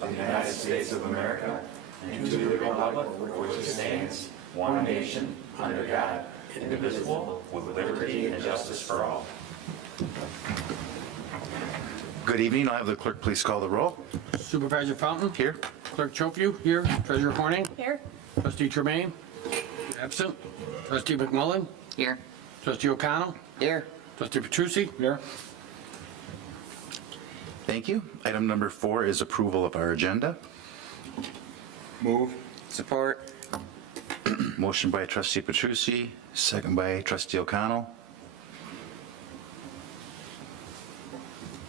of the United States of America and to the republic for which it stands, one nation, under God, indivisible, with liberty and justice for all. Good evening. I'll have the clerk please call the roll. Supervisor Fountain? Here. Clerk Chofiu? Here. Treasurer Horning? Here. Trustee Tremaine? Absent. Trustee McMullen? Here. Trustee O'Connell? Here. Trustee Petrucci? Here. Thank you. Item number 4 is approval of our agenda. Move. Support. Motion by Trustee Petrucci, second by Trustee O'Connell.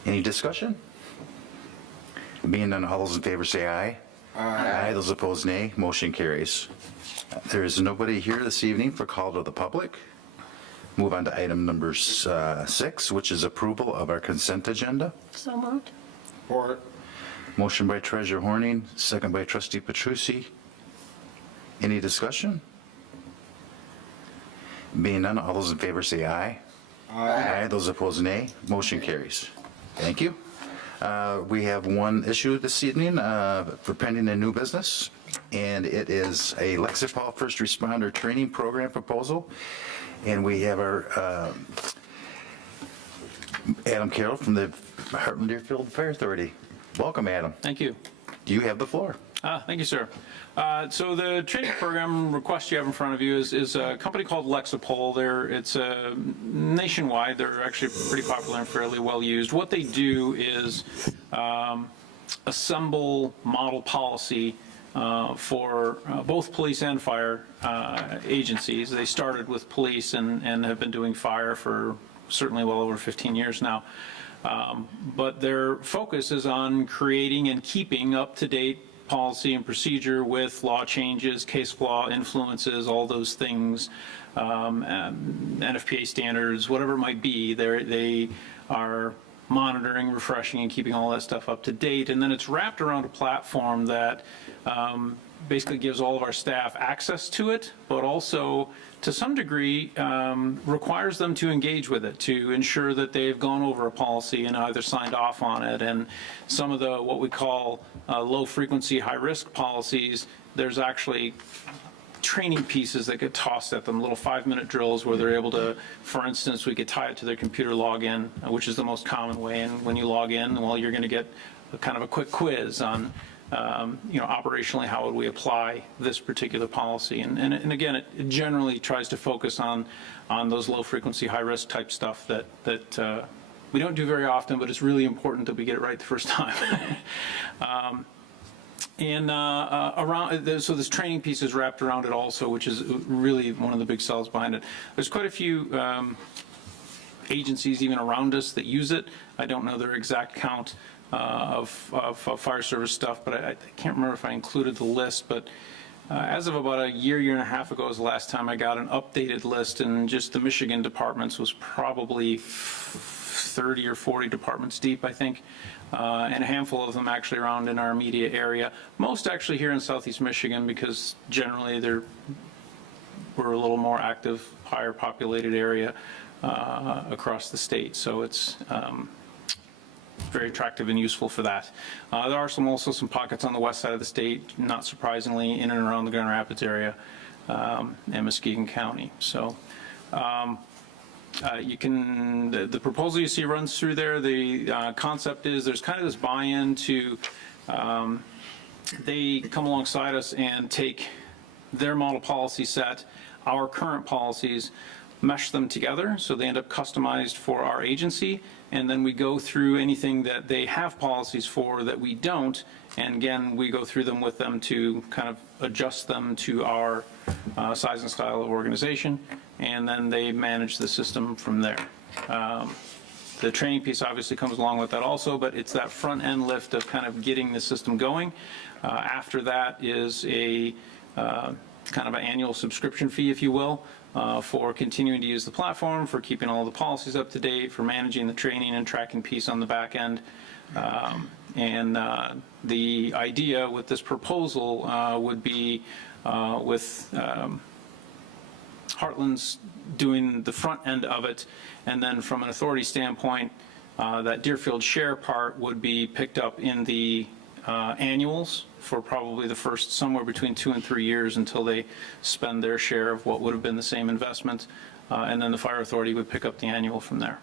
Any discussion? Being none, all those in favor say aye. Aye. Those opposed, nay. Motion carries. There is nobody here this evening for call to the public. Move on to item number 6, which is approval of our consent agenda. So moved. Support. Motion by Treasurer Horning, second by Trustee Petrucci. Any discussion? Being none, all those in favor say aye. Aye. Those opposed, nay. Motion carries. Thank you. We have one issue this evening for pending and new business, and it is a Lexipol First Responder Training Program proposal. And we have our Adam Carroll from the Heartland Deerfield Fire Authority. Welcome, Adam. Thank you. You have the floor. Thank you, sir. So the training program request you have in front of you is a company called Lexipol. It's nationwide. They're actually pretty popular and fairly well used. What they do is assemble model policy for both police and fire agencies. They started with police and have been doing fire for certainly well over 15 years now. But their focus is on creating and keeping up-to-date policy and procedure with law changes, case law influences, all those things, NFPA standards, whatever it might be. They are monitoring, refreshing, and keeping all that stuff up to date. And then it's wrapped around a platform that basically gives all of our staff access to it, but also to some degree requires them to engage with it, to ensure that they've gone over a policy and either signed off on it. And some of the what we call low frequency, high risk policies, there's actually training pieces that get tossed at them, little 5-minute drills where they're able to, for instance, we could tie it to their computer login, which is the most common way. And when you log in, well, you're going to get kind of a quick quiz on operationally, how would we apply this particular policy? And again, it generally tries to focus on those low frequency, high risk type stuff that we don't do very often, but it's really important that we get it right the first time. So this training piece is wrapped around it also, which is really one of the big sells behind it. There's quite a few agencies even around us that use it. I don't know their exact count of fire service stuff, but I can't remember if I included the list. But as of about a year and a half ago is the last time I got an updated list, and just the Michigan departments was probably 30 or 40 departments deep, I think, and a handful of them actually around in our immediate area. Most actually here in Southeast Michigan, because generally we're a little more active, higher populated area across the state. So it's very attractive and useful for that. There are also some pockets on the west side of the state, not surprisingly, in and around the Grand Rapids area and Muskegon County. So the proposal you see runs through there. The concept is there's kind of this buy-in to, they come alongside us and take their model policy set, our current policies, mesh them together so they end up customized for our agency, and then we go through anything that they have policies for that we don't, and again we go through them with them to kind of adjust them to our size and style of organization, and then they manage the system from there. The training piece obviously comes along with that also, but it's that front end lift of kind of getting the system going. After that is a kind of an annual subscription fee, if you will, for continuing to use the platform, for keeping all the policies up to date, for managing the training and tracking piece on the back end. The idea with this proposal would be with Heartland's doing the front end of it, and then from an authority standpoint, that Deerfield share part would be picked up in the annuals for probably the first somewhere between 2 and 3 years until they spend their share of what would have been the same investment. And then the fire authority would pick up the annual from there.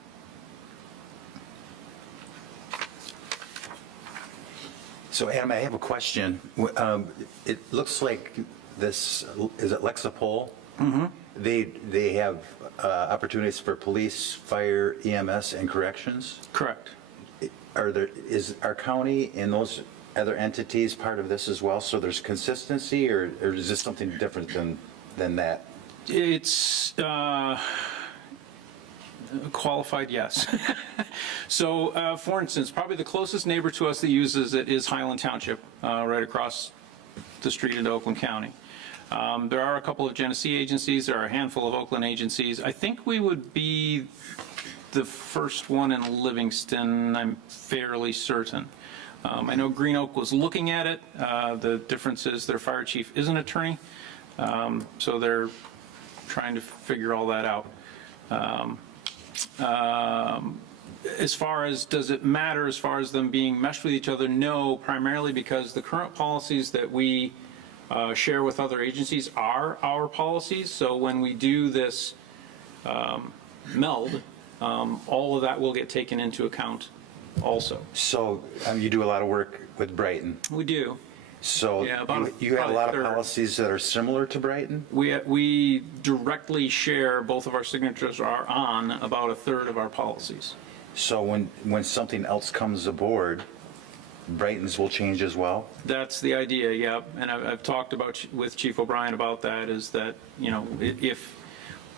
So Adam, I have a question. It looks like this, is it Lexipol? Mm-hmm. They have opportunities for police, fire, EMS, and corrections? Correct. Is our county and those other entities part of this as well? So there's consistency, or is this something different than that? It's qualified, yes. So, for instance, probably the closest neighbor to us that uses it is Highland Township, right across the street into Oakland County. There are a couple of Genesee agencies. There are a handful of Oakland agencies. I think we would be the first one in Livingston, I'm fairly certain. I know Green Oak was looking at it. The difference is their fire chief is an attorney, so they're trying to figure all that out. As far as, does it matter as far as them being meshed with each other? No, primarily because the current policies that we share with other agencies are our policies. So when we do this meld, all of that will get taken into account also. So you do a lot of work with Brighton. We do. So Yeah, about you have a lot of probably a third. policies that are similar to Brighton? We directly share, both of our signatures are on about a third of our policies. So when something else comes aboard, Brighton's will change as well? That's the idea, yeah. And I've talked about with Chief O'Brien about that, is that, you know, if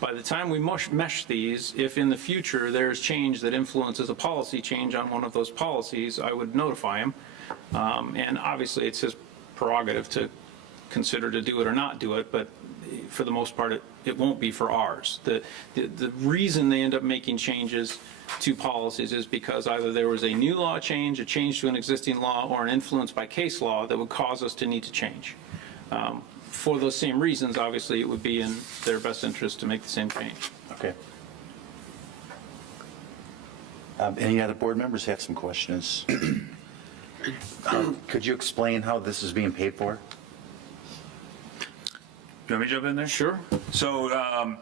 by the time we mesh these, if in the future there's change that influences a policy change on one of those policies, I would notify him. And obviously it's his prerogative to consider to do it or not do it, but for the most part, it won't be for ours. The reason they end up making changes to policies is because either there was a new law change, a change to an existing law, or an influence by case law that would cause us to need to change. For those same reasons, obviously, it would be in their best interest to make the same change. Okay. Any other board members have some questions? Could you explain how this is being paid for? You want me to jump in there? Sure. So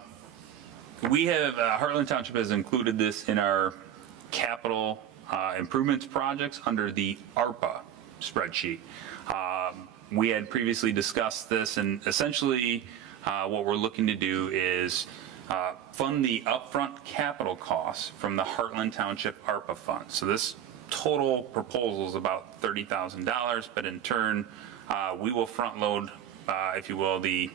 we have, Heartland Township has included this in our capital improvements projects under the ARPA spreadsheet. We had previously discussed this, and essentially what we're looking to do is fund the upfront capital costs from the Heartland Township ARPA fund. So this total proposal is about $30,000, but in turn, we will front load, if you will, the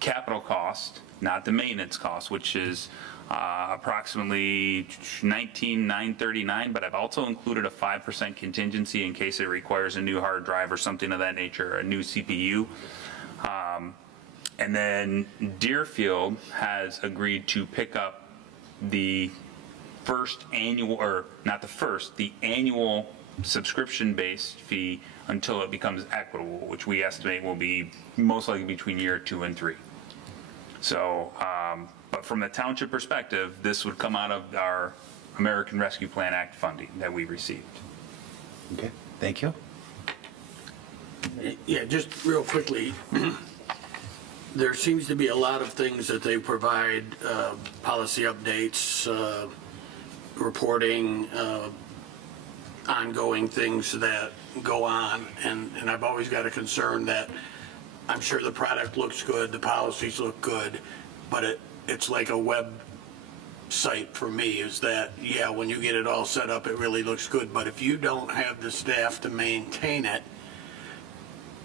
capital cost, not the maintenance cost, which is approximately $19,939, but I've also included a 5% contingency in case it requires a new hard drive or something of that nature, a new CPU. And then Deerfield has agreed to pick up the first annual, or not the first, the annual subscription-based fee until it becomes equitable, which we estimate will be most likely between year 2 and 3. So, but from the township perspective, this would come out of our American Rescue Plan Act funding that we received. Okay, thank you. Yeah, just real quickly, there seems to be a lot of things that they provide, policy updates, reporting, ongoing things that go on, and I've always got a concern that I'm sure the product looks good, the policies look good, but it's like a web site for me, is that, yeah, when you get it all set up, it really looks good, but if you don't have the staff to maintain it,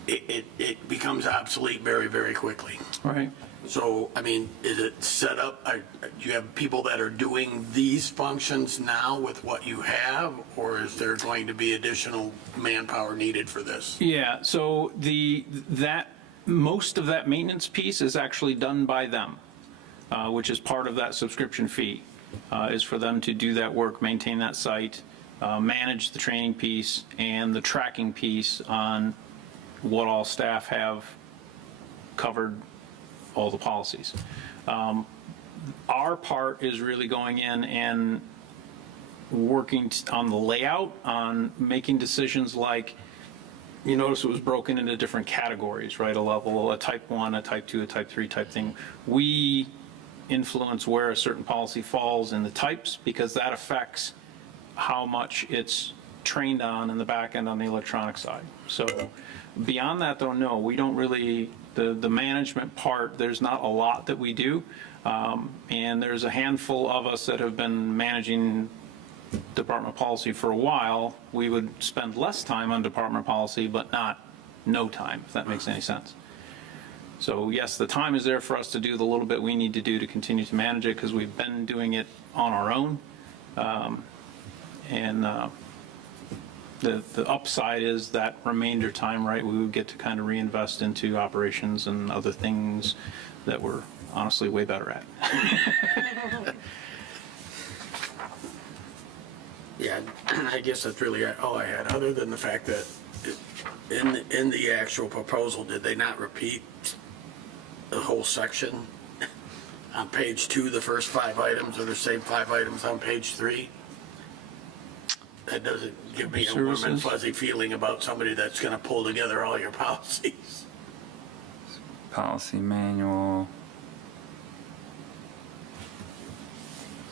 it becomes obsolete very, very quickly. Right. So, I mean, is it set up, do you have people that are doing these functions now with what you have, or is there going to be additional manpower needed for this? Yeah, so most of that maintenance piece is actually done by them, which is part of that subscription fee, is for them to do that work, maintain that site, manage the training piece and the tracking piece on what all staff have covered, all the policies. Our part is really going in and working on the layout, on making decisions like you notice it was broken into different categories, right? A level, a type 1, a type 2, a type 3 type thing. We influence where a certain policy falls in the types because that affects how much it's trained on in the back end on the electronic side. So beyond that, though, no, we don't really, the management part, there's not a lot that we do. And there's a handful of us that have been managing department policy for a while. We would spend less time on department policy, but not no time, if that makes any sense. So yes, the time is there for us to do the little bit we need to do to continue to manage it because we've been doing it on our own. The upside is that remainder time, right, we would get to kind of reinvest into operations and other things that we're honestly way better at. Yeah, I guess that's really all I had, other than the fact that in the actual proposal, did they not repeat the whole section? On page 2, the first 5 items are the same 5 items on page 3? That doesn't give me a warm and Services? fuzzy feeling about somebody that's going to pull together all your policies. Policy manual.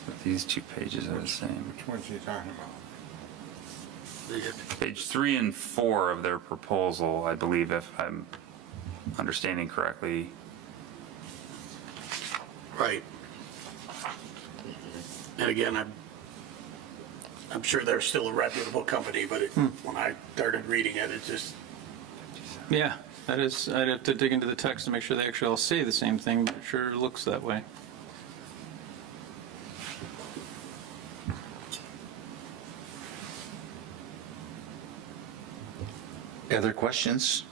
But these 2 pages are the same. Which one's he talking about? Page 3 and 4 of their proposal, I believe, if I'm understanding correctly. Right. And again, I'm sure they're still a reputable company, but when I started reading it, it just, Yeah, that is, I'd have to dig into the text to make sure they actually all say the same thing, but it sure looks that way. Other questions?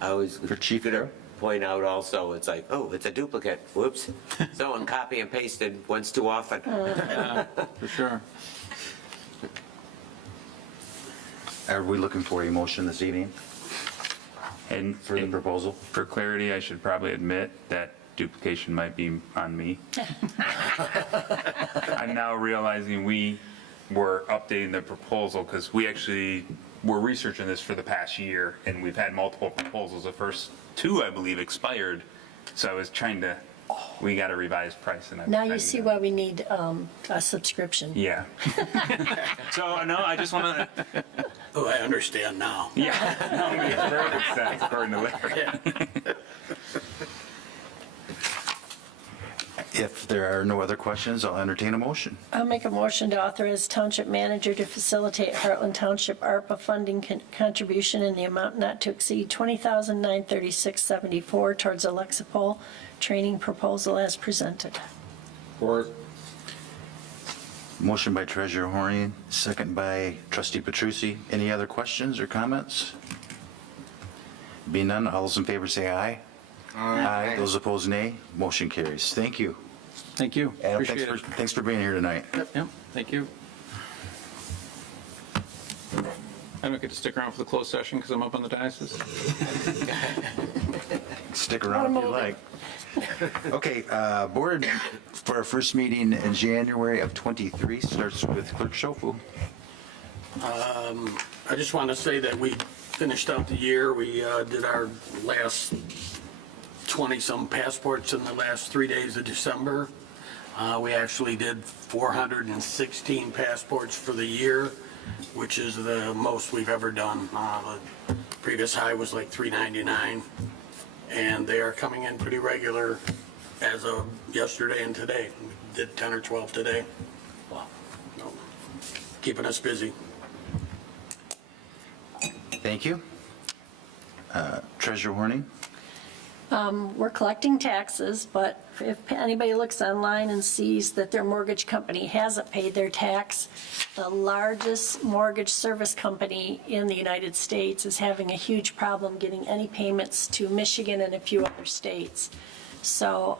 I was For Chief gonna Carroll? point out also, it's like, oh, it's a duplicate, whoops. Someone copy and pasted once too often. For sure. Are we looking for a motion this evening And for the and proposal? for clarity, I should probably admit that duplication might be on me. I'm now realizing we were updating the proposal because we actually were researching this for the past year and we've had multiple proposals. The first 2, I believe, expired. So I was trying to, we got a revised price and I. Now you see why we need a subscription. Yeah. So, no, I just want to, oh, I understand now. yeah, no, it makes perfect sense according to Larry. If there are no other questions, I'll entertain a motion. I'll make a motion to authorize Township Manager to facilitate Heartland Township ARPA funding contribution in the amount not to exceed $20,936.74 towards a Lexipol training proposal as presented. Or Motion by Treasurer Horning, second by Trustee Petrucci. Any other questions or comments? Being none, all those in favor say aye. Aye. Those opposed, nay. Motion carries. Thank you. Thank you. Adam, Appreciate it. thanks for being here tonight. Yep, thank you. I don't get to stick around for the closed session because I'm up on the diocese. Stick around if you like. Okay, board for our first meeting in January of '23 starts with Clerk Schofu. I just want to say that we finished out the year. We did our last 20-some passports in the last 3 days of December. We actually did 416 passports for the year, which is the most we've ever done. The previous high was like 399, and they are coming in pretty regular as of yesterday and today. We did 10 or 12 today. Wow. Keeping us busy. Thank you. Treasurer Horning. We're collecting taxes, but if anybody looks online and sees that their mortgage company hasn't paid their tax, the largest mortgage service company in the United States is having a huge problem getting any payments to Michigan and a few other states. So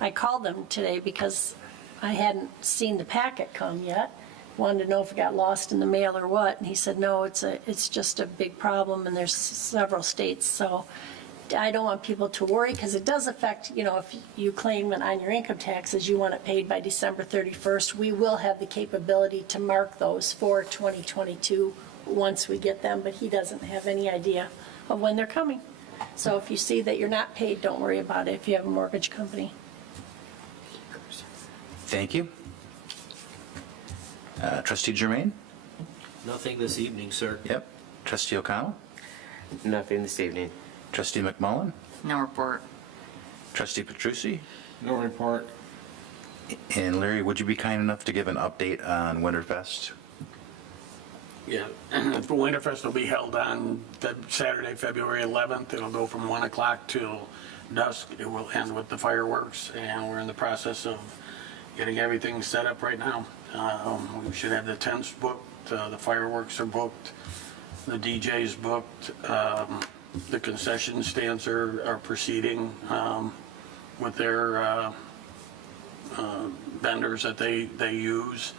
I called them today because I hadn't seen the packet come yet. Wanted to know if it got lost in the mail or what, and he said, no, it's just a big problem and there's several states. So I don't want people to worry because it does affect, if you claim it on your income taxes, you want it paid by December 31st, we will have the capability to mark those for 2022 once we get them, but he doesn't have any idea of when they're coming. So if you see that you're not paid, don't worry about it if you have a mortgage company. Thank you. Trustee Germain? Nothing this evening, sir. Yep. Trustee O'Connell? Nothing this evening. Trustee McMullen? No report. Trustee Petrucci? No report. And Larry, would you be kind enough to give an update on Winterfest? Yeah, the Winterfest will be held on Saturday, February 11th. It'll go from 1 o'clock till dusk. It will end with the fireworks, and we're in the process of getting everything set up right now. We should have the tents booked, the fireworks are booked, the DJ's booked, the concession stands are proceeding with their vendors that they use.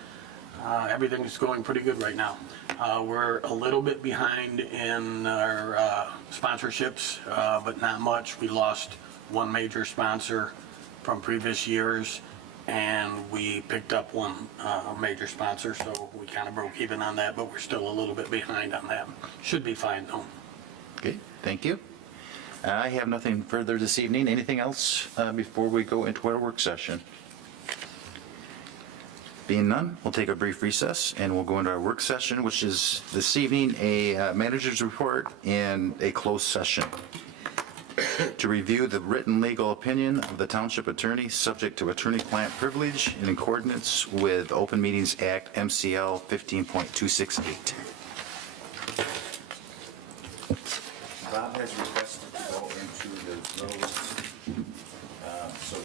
Everything's going pretty good right now. We're a little bit behind in our sponsorships, but not much. We lost one major sponsor from previous years, and we picked up one major sponsor, so we kind of broke even on that, but we're still a little bit behind on that. Should be fine, though. Okay, thank you. I have nothing further this evening. Anything else before we go into our work session? Being none, we'll take a brief recess and we'll go into our work session, which is this evening a manager's report and a closed session to review the written legal opinion of the township attorney subject to attorney-client privilege in accordance with Open Meetings Act MCL 15.268.